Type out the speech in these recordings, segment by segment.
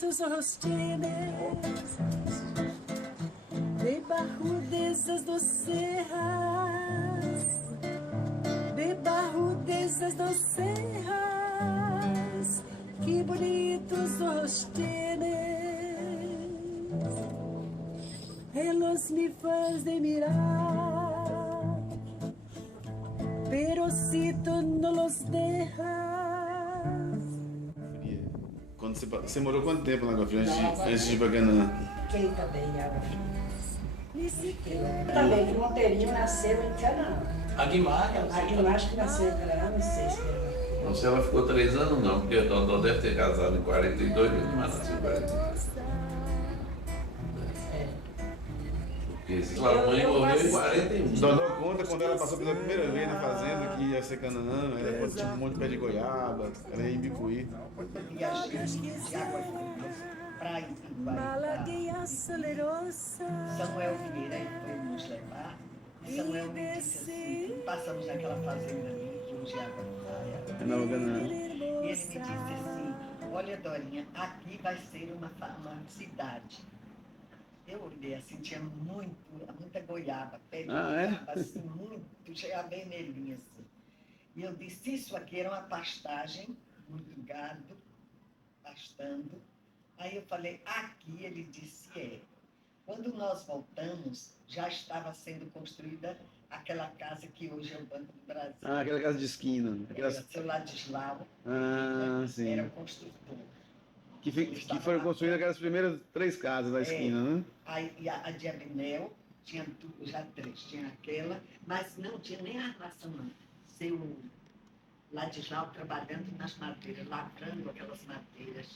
bonitos rostines, debajo dessas docerras, debajo dessas docerras, que bonitos rostines, eles me fazem mirar, pero si tu no los dejas. Quando você morou quanto tempo na Água Fria antes de ir pra Canaã? Fiquei também em Água Fria. Também, que Monteirinho nasceu em Canaã. A Guimarães? A Guimarães que nasceu em Canaã, não sei se era. Não sei se ela ficou 3 anos não, porque a Dodô deve ter casado em 42 e o Guimarães nasceu em 43. Porque sua mãe morreu em 41. Dodô conta quando ela passou pela primeira vez na fazenda, que ia ser Canaã, ela conta tipo um monte de pé de goiaba, ela ia em Bicuí. E a gente de Água Fria para Iguaí. Samuel Vieira foi nos levar. E Samuel me disse assim, passamos naquela fazenda ali, que hoje é Água Fria. É Nova Canaã. E ele me disse assim, olha Dorinha, aqui vai ser uma cidade. Eu olhei assim, tinha muita goiaba, pé de goiaba, assim, muito, já vermelhinha assim. E eu disse, isso aqui era uma pastagem, muito gado, pastando. Aí eu falei, aqui, ele disse, é. Quando nós voltamos, já estava sendo construída aquela casa que hoje é o Banco do Brasil. Ah, aquela casa de esquina. Era seu Ladislau, Sim. era o construtor. Que foram construídas aquelas primeiras 3 casas da esquina, né? Aí a de Abinel, tinha tudo, já 3, tinha aquela, mas não tinha nem a armação, não. Seu Ladislau trabalhando nas madeiras, lavrando aquelas madeiras.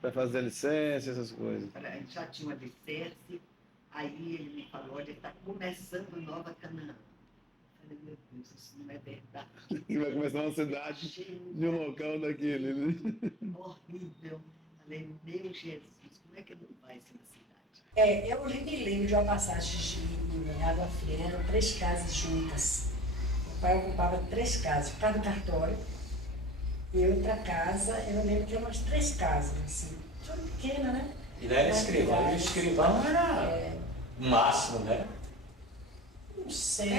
Para fazer alicerce, essas coisas. Já tinha um alicerce, aí ele me falou, olha, está começando Nova Canaã. Eu falei, meu Deus, isso não é verdade. E vai começar uma cidade de um local daquele, né? Horrível. Falei, meu Jesus, como é que não vai ser na cidade? Eu me lembro de uma passagem de Água Fria, eram 3 casas juntas. O pai ocupava 3 casas, por causa do cartório. E outra casa, eu lembro que eram umas 3 casas, assim. Tinha uma pequena, né? E não era escrivão, e o escrivão era o máximo, né? Não sei.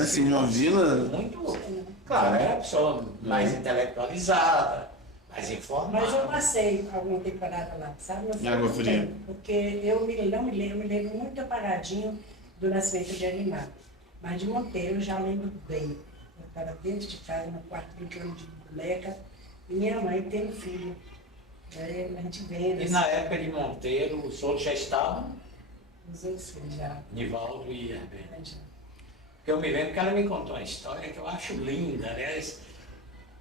Assim, numa vila. Muito, claro, era a pessoa mais intelectualizada, mais informada. Mas eu passei alguma temporada lá, sabe? Não foi Água muito Fria. tempo, porque eu não me lembro, me lembro muito apagadinho do nascimento de Aguilar. Mas de Monteiro eu já lembro bem. Eu estava dentro de casa, no quarto, brincando de boneca, e minha mãe tendo filho. Aí a gente vendo. E na época de Monteiro, os outros já estavam? Os outros filhos já. Nivaldo e Herbert. Porque eu me lembro que ela me contou uma história que eu acho linda, aliás,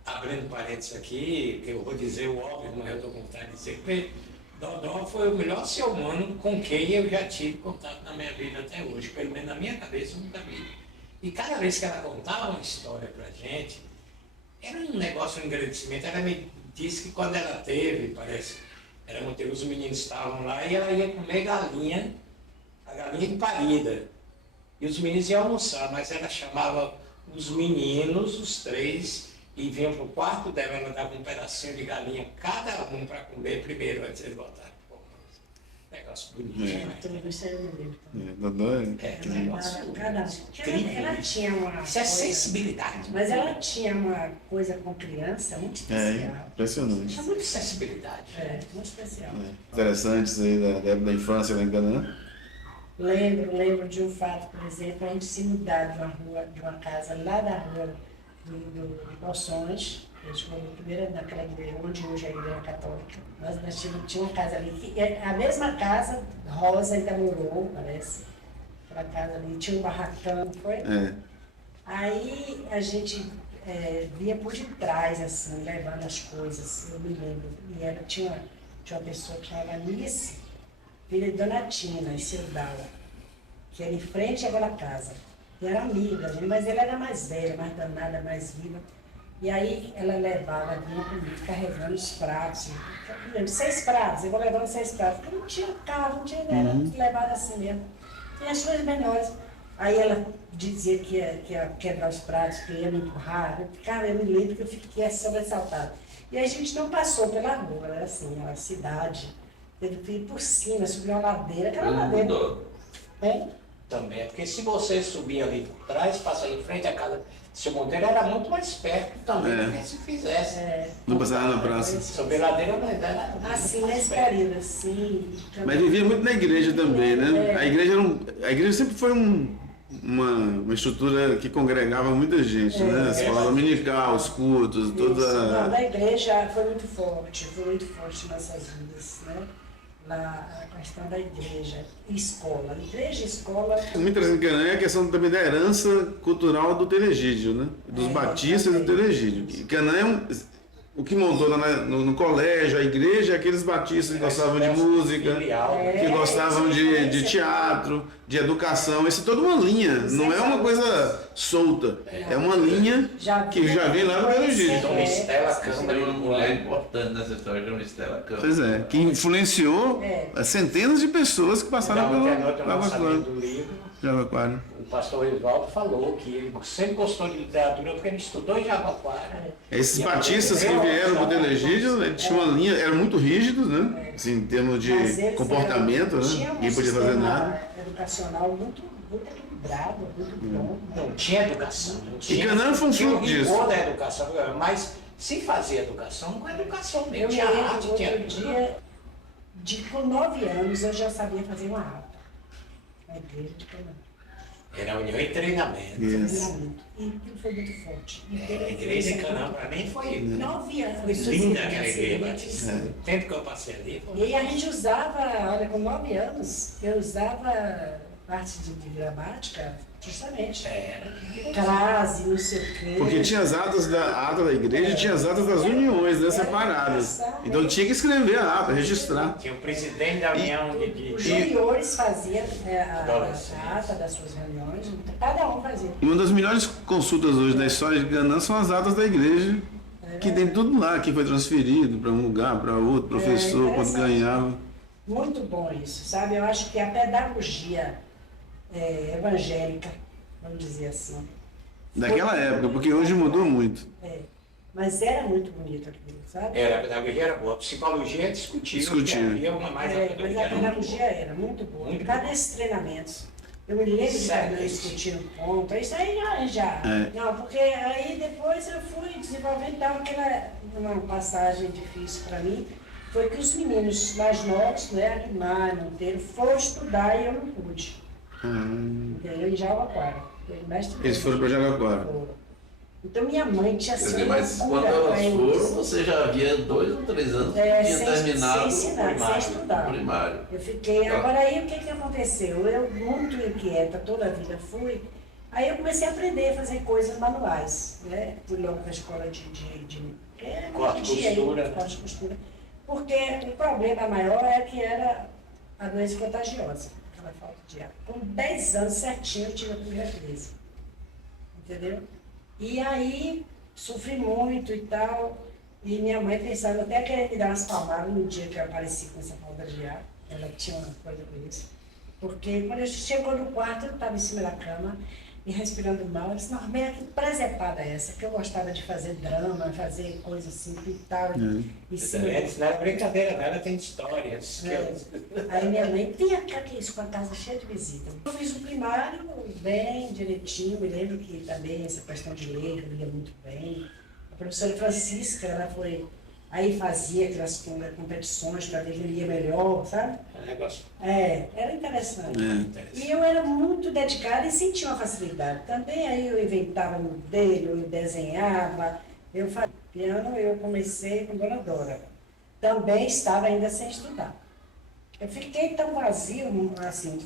abrindo parênteses aqui, que eu vou dizer o óbvio, mas eu estou com vontade de dizer que Dodó foi o melhor ser humano com quem eu já tive contato na minha vida até hoje, pelo menos na minha cabeça eu nunca vi. E cada vez que ela contava uma história pra gente, era um negócio, um agradecimento. Ela me disse que quando ela teve, parece, era Monteiro, os meninos estavam lá e ela ia comer galinha, a galinha emparida. E os meninos iam almoçar, mas ela chamava os meninos, os 3, e vinham para o quarto dela, ela dava um pedacinho de galinha, cada um para comer primeiro, antes de voltar. Negócio bonito, né? Dodô Que negócio Ela tinha uma Isso é coisa, sensibilidade. mas ela tinha uma coisa com criança muito especial. Impressionante. Isso é muito sensibilidade. Muito especial. Interessante isso aí da época da infância lá em Canaã. Lembro de um fato, por exemplo, a gente se mudar de uma casa lá da rua de Poções. A gente morou primeiro naquela igreja, onde hoje é a igreja católica. Nós tínhamos uma casa ali, que a mesma casa, Rosa ainda morou, parece. Aquela casa ali, tinha um barracão, não foi? Aí a gente vinha por detrás, assim, levando as coisas, eu me lembro. E ela tinha uma pessoa que chamava Alice, filha de Dona Tina, em Cerdala, que era em frente àquela casa. E era amiga, né? Mas ela era mais velha, mais danada, mais viva. E aí ela levava, vinha comigo, carregando os pratos. 6 pratos, eu vou levando 6 pratos. Porque não tinha carro, não tinha nada, levava assim mesmo. E as coisas menores. Aí ela dizia que ia quebrar os pratos, que ia me empurrar. Cara, eu me lembro que eu fiquei sobressaltada. E a gente não passou pela rua, era assim, a cidade. teve que ir por cima, subir uma ladeira, aquela Eu não ladeira. dou. Hein? Também, porque se você subir ali por trás, passar em frente à casa do seu Monteiro, era muito mais perto também do que se fizesse. Não passava na praça. Subir ladeira não era Assim, mais nesse perto. período, assim. Mas vivia muito na igreja também, né? A igreja, a igreja sempre foi uma estrutura que congregava muita gente, né? A escola dominical, os cultos, Não, toda... na igreja foi muito forte nessas vidas, né? A questão da igreja e escola. Igreja e escola. Muito interessante em Canaã é a questão também da herança cultural do Telegídio, né? Dos batistas do Telegídio. E Canaã o que montou no colégio, a igreja, aqueles batistas que gostavam de música, que gostavam de teatro, de educação. Isso é toda uma linha, não é uma coisa solta. É uma linha que já vem lá do Telegídio. Dona Estela Tem Câmara, uma mulher importante nessa história, que é uma Estela Câmara. Pois é, que influenciou centenas de pessoas que passaram pelo lançamento do livro, Javaquara. o pastor Oswaldo falou que ele sempre gostou de literatura porque ele estudou em Javaquara. Esses batistas que vieram para o Telegídio, eles tinham uma linha, eram muito rígidos, né? Assim, em termos de comportamento, né? Ninguém podia fazer nada. Educacional muito equilibrado, muito bom. Não tinha educação. Não tinha, Canaã foi um tinha fruto o rigor disso. da educação, mas se fazia educação, com educação mesmo. Eu me Tinha lembro arte, outro tinha dia, com 9 anos, eu já sabia fazer uma ata. Na igreja de Canaã. Era união e treinamento. Isso. E aquilo foi muito forte. A igreja de Canaã, para mim, foi 9 anos. foi linda aquela igreja batista. O tempo que eu passei ali, E aí a gente usava, olha, com 9 anos, eu usava parte de gramática, justamente. Crase, não sei o quê. Porque tinha as atas a ata da igreja, tinha as atas das uniões, né, separadas. Então tinha que escrever a ata, registrar. tinha o presidente da união Os juniores faziam a ata das suas reuniões, cada um fazia. E uma das melhores consultas hoje da história de Canaã são as atas da igreja, que tem tudo lá, que foi transferido para um lugar, para outro, professor, quanto ganhava. Muito bom isso, sabe? Eu acho que a pedagogia evangélica, vamos dizer assim. Daquela época, porque hoje mudou muito. Mas era muito bonito aquilo, sabe? a pedagogia era boa. A psicologia é discutível. Discutível. Havia uma mais a Mas pedagogia a era muito pedagogia boa. era muito boa. Muito Cada boa. desses treinamentos. Eu me lembro de Sério? Fernando discutindo ponto, isso aí já. Não, porque aí depois eu fui desenvolvendo, então uma passagem difícil para mim, foi que os meninos mais novos, né, Aguimar, Monteiro, foram estudar e eu não pude. Entendeu? Em Jauaquara. Eles foram para Jaraguara. Foram. Então minha mãe tinha Quer sido dizer, mas quando elas foram, você já havia 2 ou 3 anos que tinha terminado sem ensinar, o primário, sem estudar. o primário. Eu fiquei, agora aí o que aconteceu? Eu muito inquieta, toda a vida fui, aí eu comecei a aprender a fazer coisas manuais, né? Fui logo para a escola de Corte e costura. corte e costura. Porque o problema maior é que era a doença contagiosa, aquela falta de ar. Com 10 anos certinho eu tive a primeira crise, entendeu? E aí sofri muito e tal, e minha mãe pensava até querer me dar umas palmadas no dia que eu apareci com essa falta de ar. Ela tinha uma coisa com isso. Porque quando eu chegou no quarto, eu estava em cima da cama, e respirando mal. Eu disse, não, bem, que presepada é essa? Que eu gostava de fazer drama, fazer coisa assim, pintar. Isso não era brincadeira, não, ela tem histórias. Aí minha mãe, tem aqui isso, com a casa cheia de visita. Eu fiz o primário bem direitinho, me lembro que também essa questão de ler, eu lia muito bem. A professora Francisca, ela foi, aí fazia aquelas competições para ver quem lia melhor, sabe? Era interessante. E eu era muito dedicada e sentia uma facilidade. Também aí eu inventava modelo, eu desenhava, eu fazia piano, eu comecei com Dona Dora. Também estava ainda sem estudar. Eu fiquei tão vazio, assim,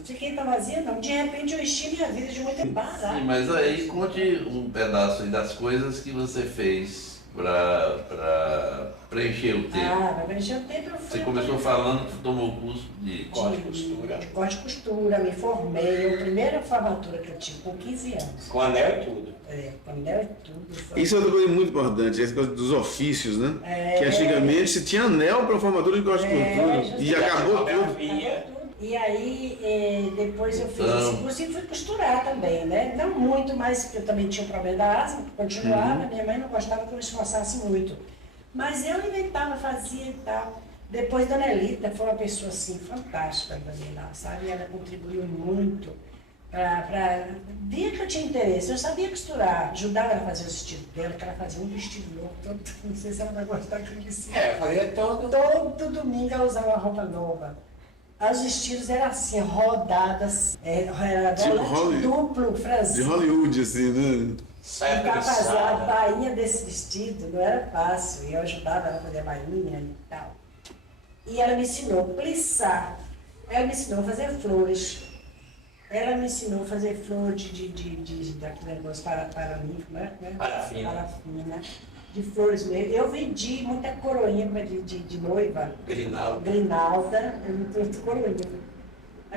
não, de repente eu enchi minha vida de muito embaraço. Sim, mas aí conte um pedaço aí das coisas que você fez para preencher o tempo. Para preencher o tempo eu fui... Você começou falando que tomou curso de corte e costura. De corte e costura, me formei, a primeira formatura que eu tive com 15 anos. Com anel e tudo. Com anel e tudo. Isso é outra coisa muito importante, essa coisa dos ofícios, né? Que antigamente se tinha anel para formatura de corte e costura. E acabou tudo. E aí, depois eu fiz esse curso e fui costurar também, né? Não muito, mas porque eu também tinha o problema da asma, que continuava, minha mãe não gostava que eu me esforçasse muito. Mas eu inventava, fazia e tal. Depois, Dona Elita foi uma pessoa assim fantástica também lá, sabe? Ela contribuiu muito para. Via que eu tinha interesse, eu sabia costurar, ajudava ela a fazer o vestido dela, que ela fazia um vestido novo, não sei se ela vai gostar que eu disse. fazia todo. Todo domingo ela usava uma roupa nova. Os vestidos eram assim, rodadas, era Tipo volante duplo, De francês. Hollywood, assim, né? Saia Para fazer a preguiçada. bainha desse vestido não era fácil, e eu ajudava ela a fazer a bainha e tal. E ela me ensinou a plissar, ela me ensinou a fazer flores, ela me ensinou a fazer flor daquele negócio para mim, né? Parafina. Parafina, de flores mesmo. Eu vendi muita coroinha de noiva, Grinaldo. grinalda, eu não trouxe coroinha.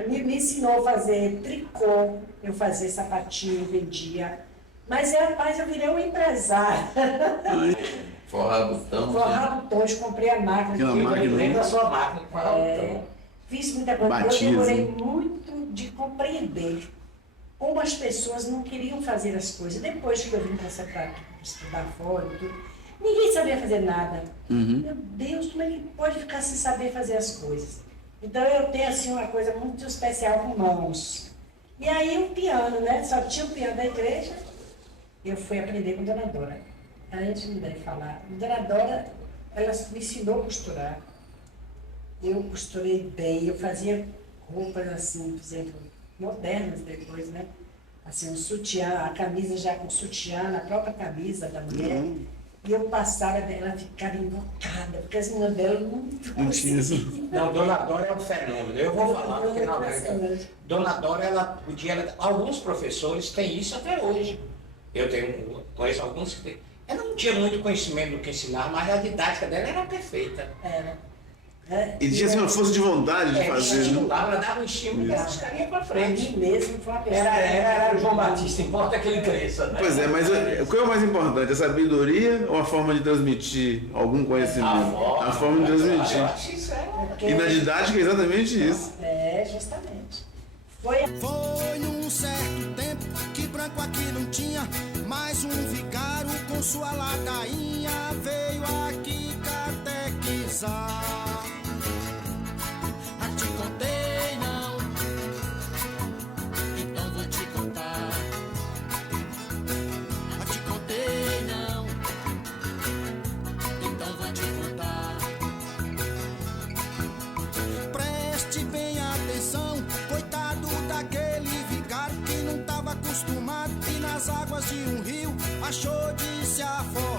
Me ensinou a fazer tricô, eu fazia sapatinho, vendia. Mas rapaz, eu virei um empresário. Forrar botão. Forrar botões, comprei a máquina. Aquela Eu máquina, lembro da sua máquina com Fiz muita coisa. Batia, Eu demorei assim. muito de compreender como as pessoas não queriam fazer as coisas. Depois que eu vim para estudar fora e tudo, ninguém sabia fazer nada. Meu Deus, como é que pode ficar sem saber fazer as coisas? Então eu tenho assim uma coisa muito especial com mãos. E aí o piano, né? Só tinha o piano da igreja. Eu fui aprender com Dona Dora. A gente não deve falar. Dona Dora, ela me ensinou a costurar. Eu costurei bem, eu fazia roupas assim, por exemplo, modernas depois, né? Assim, um sutiã, a camisa já com sutiã, na própria camisa da mulher. E eu passava dela, ela ficava invocada, porque as meninas dela Não tinha isso. Não, Dona Dora é um fenômeno. Eu vou falar, porque não é. Dona Dora, ela podia. Alguns professores têm isso até hoje. Conheço alguns que têm. Ela não tinha muito conhecimento do que ensinar, mas a didática dela era perfeita. Era. E tinha assim, uma força de vontade de fazer, né? estimulava, ela dava um estímulo que ela estaria para A frente. mim mesmo foi uma pessoa. Era o João Batista, importa que ele cresça, né? Pois é, mas qual é o mais importante? A sabedoria ou a forma de transmitir algum conhecimento? A forma de Eu transmitir. acho isso Porque- E na didática é exatamente isso. Justamente. Foi Foi num certo tempo que branco aqui não tinha, mas um vigário com sua ladainha veio aqui catequizar. Ah, te contei não, então vou te contar. Ah, te contei não, então vou te contar. Preste bem atenção, coitado daquele vigário que não tava acostumado e nas águas de um rio achou de se afogar.